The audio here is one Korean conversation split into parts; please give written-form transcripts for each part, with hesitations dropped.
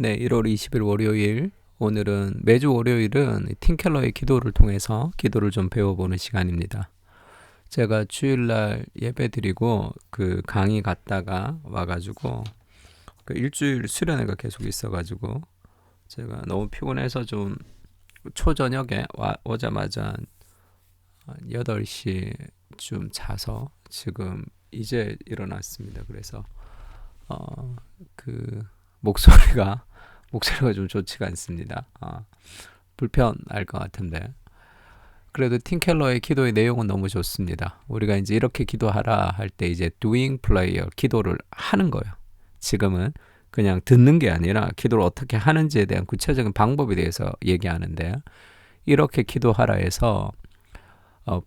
네, 1월 20일 월요일. 오늘은 매주 월요일은 팀켈러의 기도를 통해서 기도를 좀 배워보는 시간입니다. 제가 주일날 예배 드리고 그 강의 갔다가 와가지고 그 일주일 수련회가 계속 있어가지고 제가 너무 피곤해서 좀 초저녁에 오자마자 8시쯤 자서 지금 이제 일어났습니다. 그래서 그 목소리가 좀 좋지가 않습니다. 불편할 것 같은데 그래도 팀켈러의 기도의 내용은 너무 좋습니다. 우리가 이제 이렇게 기도하라 할 때 이제 doing prayer 기도를 하는 거예요. 지금은 그냥 듣는 게 아니라 기도를 어떻게 하는지에 대한 구체적인 방법에 대해서 얘기하는데 이렇게 기도하라 해서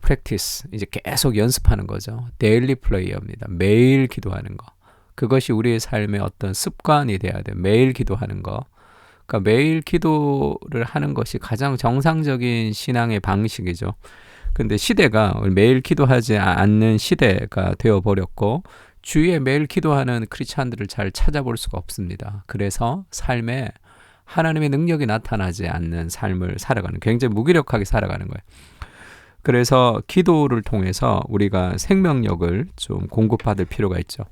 practice 이제 계속 연습하는 거죠. daily prayer입니다. 매일 기도하는 거. 그것이 우리의 삶의 어떤 습관이 돼야 돼요. 매일 기도하는 거. 그러니까 매일 기도를 하는 것이 가장 정상적인 신앙의 방식이죠. 근데 시대가 매일 기도하지 않는 시대가 되어버렸고 주위에 매일 기도하는 크리스찬들을 잘 찾아볼 수가 없습니다. 그래서 삶에 하나님의 능력이 나타나지 않는 삶을 살아가는, 굉장히 무기력하게 살아가는 거예요. 그래서 기도를 통해서 우리가 생명력을 좀 공급받을 필요가 있죠.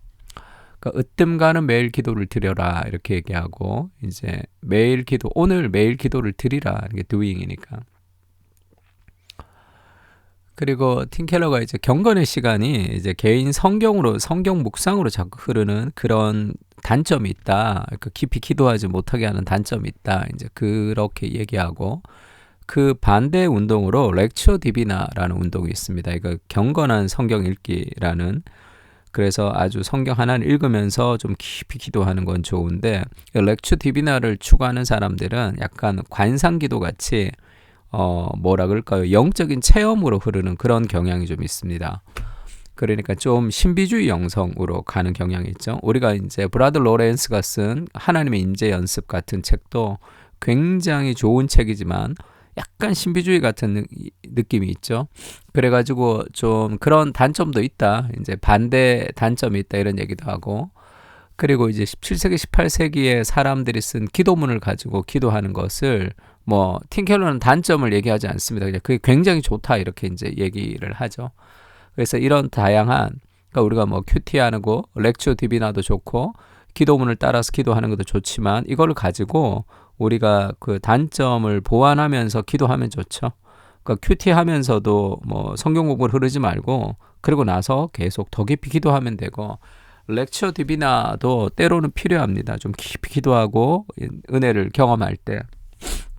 그러니까 으뜸가는 매일 기도를 드려라 이렇게 얘기하고 이제 매일 기도, 오늘 매일 기도를 드리라 이게 doing이니까. 그리고 팀켈러가 이제 경건의 시간이 이제 개인 성경 묵상으로 자꾸 흐르는 그런 단점이 있다. 그러니까 깊이 기도하지 못하게 하는 단점이 있다. 이제 그렇게 얘기하고 그 반대 운동으로 렉처 디비나라는 운동이 있습니다. 이거 경건한 성경 읽기라는. 그래서 아주 성경 하나를 읽으면서 좀 깊이 기도하는 건 좋은데 렉처 디비나를 추구하는 사람들은 약간 관상기도 같이 뭐라 그럴까요? 영적인 체험으로 흐르는 그런 경향이 좀 있습니다. 그러니까 좀 신비주의 영성으로 가는 경향이 있죠. 우리가 이제 브라더 로렌스가 쓴 하나님의 임재 연습 같은 책도 굉장히 좋은 책이지만 약간 신비주의 같은 느낌이 있죠. 그래가지고 좀 그런 단점도 있다. 이제 반대 단점이 있다 이런 얘기도 하고 그리고 이제 17세기, 18세기에 사람들이 쓴 기도문을 가지고 기도하는 것을 뭐 팀켈러는 단점을 얘기하지 않습니다. 그냥 그게 굉장히 좋다 이렇게 이제 얘기를 하죠. 그래서 이런 다양한 그러니까 우리가 뭐 큐티하는 거, 렉처 디비나도 좋고 기도문을 따라서 기도하는 것도 좋지만 이걸 가지고 우리가 그 단점을 보완하면서 기도하면 좋죠. 그러니까 큐티하면서도 뭐 성경 공부를 흐르지 말고 그리고 나서 계속 더 깊이 기도하면 되고 렉처 디비나도 때로는 필요합니다. 좀 깊이 기도하고 은혜를 경험할 때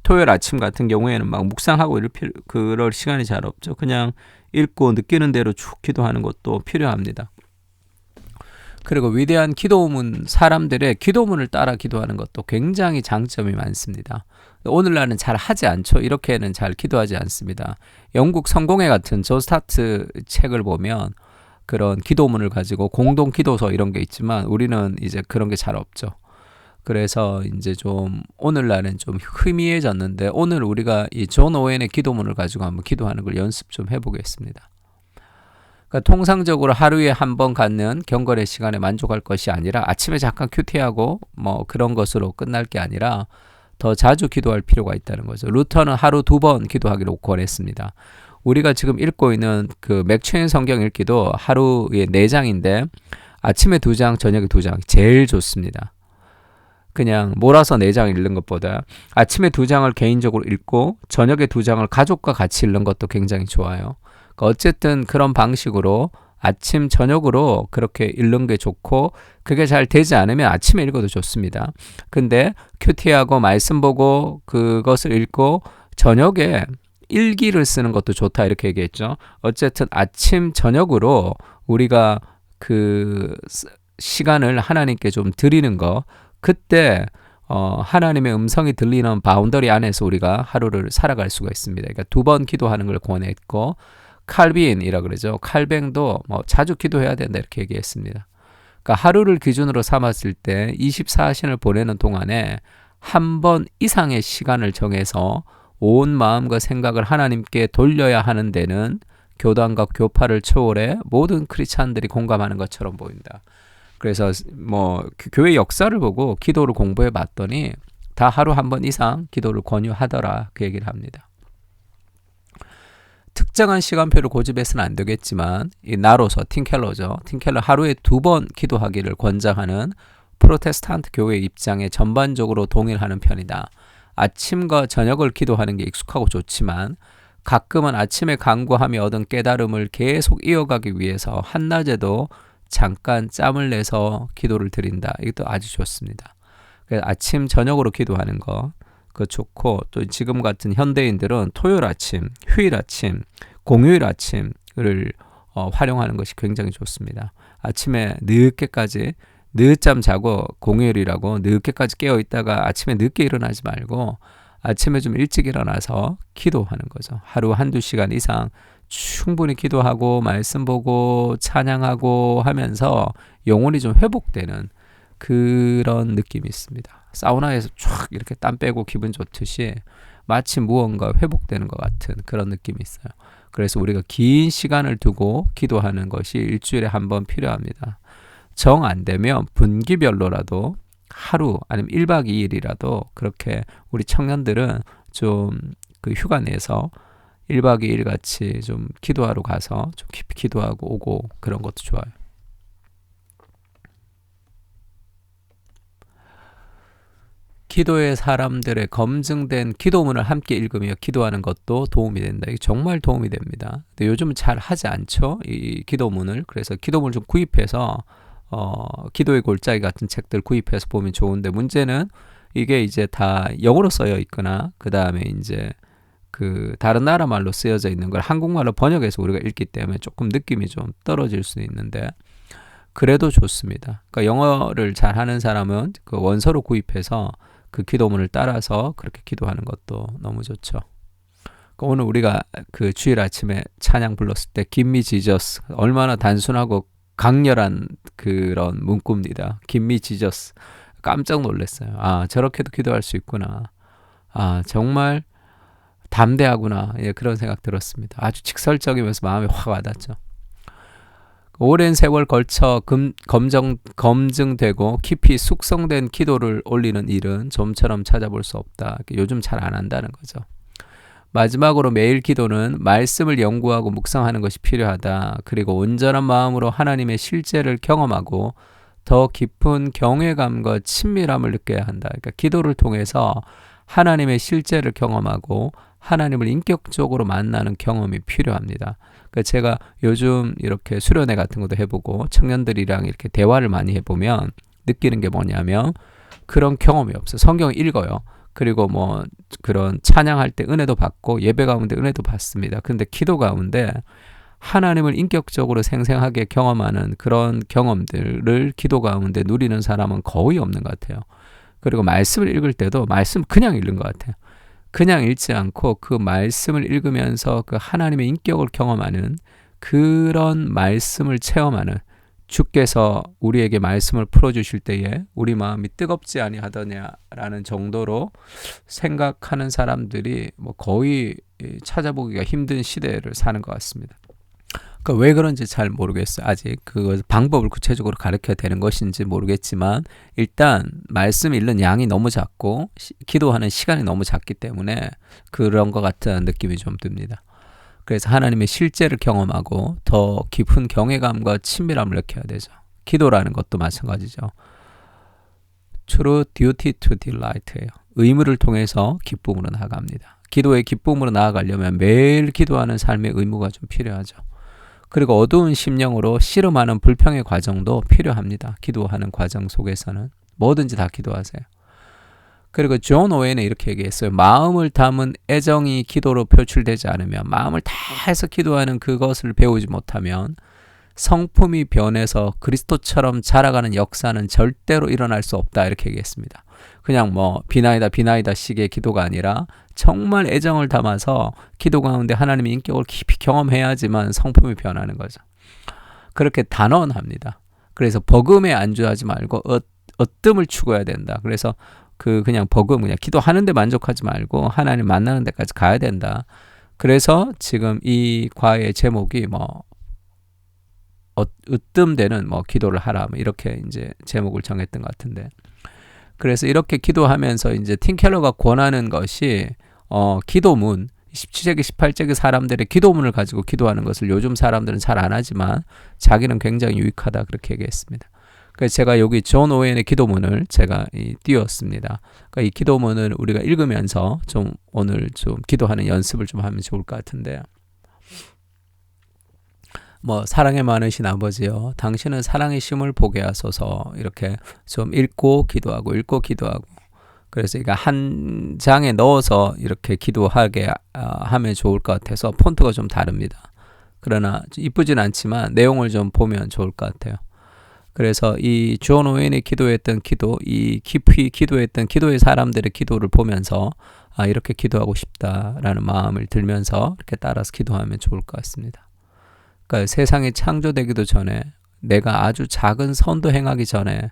토요일 아침 같은 경우에는 막 묵상하고 그럴 시간이 잘 없죠. 그냥 읽고 느끼는 대로 쭉 기도하는 것도 필요합니다. 그리고 위대한 기도문 사람들의 기도문을 따라 기도하는 것도 굉장히 장점이 많습니다. 오늘날은 잘 하지 않죠. 이렇게는 잘 기도하지 않습니다. 영국 성공회 같은 존 스타트 책을 보면 그런 기도문을 가지고 공동 기도서 이런 게 있지만 우리는 이제 그런 게 잘 없죠. 그래서 이제 좀 오늘날은 좀 희미해졌는데 오늘 우리가 이 존 오웬의 기도문을 가지고 한번 기도하는 걸 연습 좀 해보겠습니다. 그러니까 통상적으로 하루에 한 번 갖는 경건의 시간에 만족할 것이 아니라 아침에 잠깐 큐티하고 뭐 그런 것으로 끝날 게 아니라 더 자주 기도할 필요가 있다는 거죠. 루터는 하루 2번 기도하기로 권했습니다. 우리가 지금 읽고 있는 그 맥추인 성경 읽기도 하루에 4장인데 아침에 2장, 저녁에 2장 제일 좋습니다. 그냥 몰아서 4장 읽는 것보다 아침에 2장을 개인적으로 읽고 저녁에 2장을 가족과 같이 읽는 것도 굉장히 좋아요. 어쨌든 그런 방식으로 아침 저녁으로 그렇게 읽는 게 좋고 그게 잘 되지 않으면 아침에 읽어도 좋습니다. 근데 큐티하고 말씀 보고 그것을 읽고 저녁에 일기를 쓰는 것도 좋다 이렇게 얘기했죠. 어쨌든 아침 저녁으로 우리가 그 시간을 하나님께 좀 드리는 거 그때 하나님의 음성이 들리는 바운더리 안에서 우리가 하루를 살아갈 수가 있습니다. 그러니까 2번 기도하는 걸 권했고 칼빈이라 그러죠. 칼뱅도 뭐 자주 기도해야 된다 이렇게 얘기했습니다. 그러니까 하루를 기준으로 삼았을 때 24시간을 보내는 동안에 한 번 이상의 시간을 정해서 온 마음과 생각을 하나님께 돌려야 하는 데는 교단과 교파를 초월해 모든 크리스찬들이 공감하는 것처럼 보인다. 그래서 뭐 교회 역사를 보고 기도를 공부해 봤더니 다 하루 한 번 이상 기도를 권유하더라 그 얘기를 합니다. 특정한 시간표를 고집해서는 안 되겠지만 이 나로서 팀켈러죠. 팀켈러 하루에 2번 기도하기를 권장하는 프로테스탄트 교회의 입장에 전반적으로 동일하는 편이다. 아침과 저녁을 기도하는 게 익숙하고 좋지만 가끔은 아침에 간구하며 얻은 깨달음을 계속 이어가기 위해서 한낮에도 잠깐 짬을 내서 기도를 드린다. 이것도 아주 좋습니다. 그래서 아침 저녁으로 기도하는 거 그거 좋고, 또 지금 같은 현대인들은 토요일 아침, 휴일 아침, 공휴일 아침을 활용하는 것이 굉장히 좋습니다. 아침에 늦게까지 늦잠 자고 공휴일이라고 늦게까지 깨어 있다가 아침에 늦게 일어나지 말고 아침에 좀 일찍 일어나서 기도하는 거죠. 하루 1-2시간 이상 충분히 기도하고 말씀 보고 찬양하고 하면서 영혼이 좀 회복되는 그런 느낌이 있습니다. 사우나에서 쫙 이렇게 땀 빼고 기분 좋듯이 마치 무언가 회복되는 것 같은 그런 느낌이 있어요. 그래서 우리가 긴 시간을 두고 기도하는 것이 일주일에 한 번 필요합니다. 정 안 되면 분기별로라도 하루 아니면 1박 2일이라도 그렇게 우리 청년들은 좀 그 휴가 내서 1박 2일 같이 좀 기도하러 가서 좀 깊이 기도하고 오고 그런 것도 좋아요. 기도의 사람들의 검증된 기도문을 함께 읽으며 기도하는 것도 도움이 된다. 이게 정말 도움이 됩니다. 근데 요즘은 잘 하지 않죠, 이 기도문을. 그래서 기도문을 좀 구입해서 기도의 골짜기 같은 책들 구입해서 보면 좋은데, 문제는 이게 이제 다 영어로 쓰여 있거나 그 다음에 이제 그 다른 나라 말로 쓰여져 있는 걸 한국말로 번역해서 우리가 읽기 때문에 조금 느낌이 좀 떨어질 수 있는데 그래도 좋습니다. 그러니까 영어를 잘하는 사람은 그 원서로 구입해서 그 기도문을 따라서 그렇게 기도하는 것도 너무 좋죠. 그러니까 오늘 우리가 그 주일 아침에 찬양 불렀을 때 Give me Jesus, 얼마나 단순하고 강렬한 그런 문구입니다. Give me Jesus. 깜짝 놀랐어요. 아, 저렇게도 기도할 수 있구나. 아, 정말 담대하구나. 예, 그런 생각 들었습니다. 아주 직설적이면서 마음에 확 와닿죠. 오랜 세월 걸쳐 검증되고 깊이 숙성된 기도를 올리는 일은 좀처럼 찾아볼 수 없다. 요즘 잘 안 한다는 거죠. 마지막으로 매일 기도는 말씀을 연구하고 묵상하는 것이 필요하다. 그리고 온전한 마음으로 하나님의 실제를 경험하고 더 깊은 경외감과 친밀함을 느껴야 한다. 그러니까 기도를 통해서 하나님의 실제를 경험하고 하나님을 인격적으로 만나는 경험이 필요합니다. 그러니까 제가 요즘 이렇게 수련회 같은 것도 해보고 청년들이랑 이렇게 대화를 많이 해보면 느끼는 게 뭐냐면 그런 경험이 없어요. 성경을 읽어요. 그리고 뭐 그런 찬양할 때 은혜도 받고 예배 가운데 은혜도 받습니다. 근데 기도 가운데 하나님을 인격적으로 생생하게 경험하는 그런 경험들을 기도 가운데 누리는 사람은 거의 없는 것 같아요. 그리고 말씀을 읽을 때도 말씀 그냥 읽는 것 같아요. 그냥 읽지 않고 그 말씀을 읽으면서 그 하나님의 인격을 경험하는 그런 말씀을 체험하는, 주께서 우리에게 말씀을 풀어주실 때에 우리 마음이 뜨겁지 아니하더냐라는 정도로 생각하는 사람들이 뭐 거의 찾아보기가 힘든 시대를 사는 것 같습니다. 그러니까 왜 그런지 잘 모르겠어요. 아직 그 방법을 구체적으로 가르쳐야 되는 것인지 모르겠지만 일단 말씀 읽는 양이 너무 작고 기도하는 시간이 너무 작기 때문에 그런 것 같은 느낌이 좀 듭니다. 그래서 하나님의 실제를 경험하고 더 깊은 경외감과 친밀함을 느껴야 되죠. 기도라는 것도 마찬가지죠. True duty to delight예요. 의무를 통해서 기쁨으로 나아갑니다. 기도의 기쁨으로 나아가려면 매일 기도하는 삶의 의무가 좀 필요하죠. 그리고 어두운 심령으로 씨름하는 불평의 과정도 필요합니다. 기도하는 과정 속에서는 뭐든지 다 기도하세요. 그리고 존 오웬은 이렇게 얘기했어요. 마음을 담은 애정이 기도로 표출되지 않으면, 마음을 다해서 기도하는 그것을 배우지 못하면 성품이 변해서 그리스도처럼 자라가는 역사는 절대로 일어날 수 없다. 이렇게 얘기했습니다. 그냥 뭐 비나이다 식의 기도가 아니라 정말 애정을 담아서 기도 가운데 하나님의 인격을 깊이 경험해야지만 성품이 변하는 거죠. 그렇게 단언합니다. 그래서 버금에 안주하지 말고 어뜸을 추구해야 된다. 그래서 그냥 버금, 그냥 기도하는데 만족하지 말고 하나님 만나는 데까지 가야 된다. 그래서 지금 이 과의 제목이 뭐 으뜸되는 뭐 기도를 하라, 이렇게 이제 제목을 정했던 것 같은데, 그래서 이렇게 기도하면서 이제 팀 켈러가 권하는 것이 기도문, 17세기, 18세기 사람들의 기도문을 가지고 기도하는 것을 요즘 사람들은 잘 안 하지만 자기는 굉장히 유익하다 그렇게 얘기했습니다. 그래서 제가 여기 존 오웬의 기도문을 제가 띄웠습니다. 그러니까 이 기도문을 우리가 읽으면서 좀 오늘 좀 기도하는 연습을 좀 하면 좋을 것 같은데요. 사랑의 많으신 아버지요, 당신은 사랑의 심을 보게 하소서. 이렇게 좀 읽고 기도하고 그래서 이거 한 장에 넣어서 이렇게 기도하게 하면 좋을 것 같아서 폰트가 좀 다릅니다. 그러나 이쁘진 않지만 내용을 좀 보면 좋을 것 같아요. 그래서 이 존 오웬이 기도했던 기도, 이 깊이 기도했던 기도의 사람들의 기도를 보면서 이렇게 기도하고 싶다라는 마음을 들면서 이렇게 따라서 기도하면 좋을 것 같습니다. 그러니까 세상이 창조되기도 전에, 내가 아주 작은 선도 행하기 전에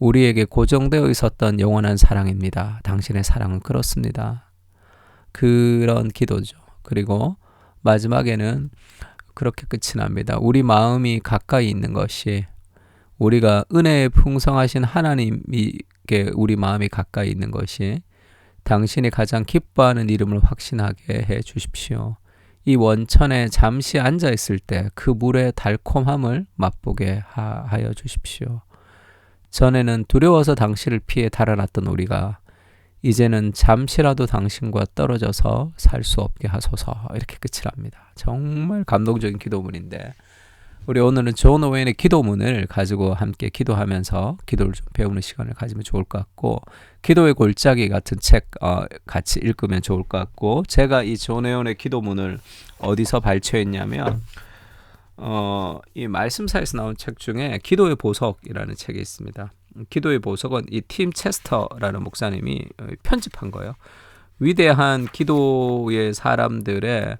우리에게 고정되어 있었던 영원한 사랑입니다. 당신의 사랑은 그렇습니다. 그런 기도죠. 그리고 마지막에는 그렇게 끝이 납니다. 우리 마음이 가까이 있는 것이, 우리가 은혜에 풍성하신 하나님께 우리 마음이 가까이 있는 것이 당신이 가장 기뻐하는 이름을 확신하게 해 주십시오. 이 원천에 잠시 앉아 있을 때 그 물의 달콤함을 맛보게 하여 주십시오. 전에는 두려워서 당신을 피해 달아났던 우리가 이제는 잠시라도 당신과 떨어져서 살 수 없게 하소서. 이렇게 끝이 납니다. 정말 감동적인 기도문인데, 우리 오늘은 존 오웬의 기도문을 가지고 함께 기도하면서 기도를 좀 배우는 시간을 가지면 좋을 것 같고, 기도의 골짜기 같은 책 같이 읽으면 좋을 것 같고, 제가 이 존 오웬의 기도문을 어디서 발췌했냐면 이 말씀사에서 나온 책 중에 기도의 보석이라는 책이 있습니다. 기도의 보석은 이 팀 체스터라는 목사님이 편집한 거예요. 위대한 기도의 사람들의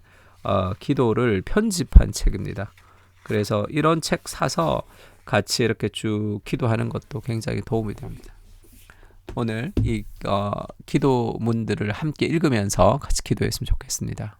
기도를 편집한 책입니다. 그래서 이런 책 사서 같이 이렇게 쭉 기도하는 것도 굉장히 도움이 됩니다. 오늘 이 기도문들을 함께 읽으면서 같이 기도했으면 좋겠습니다.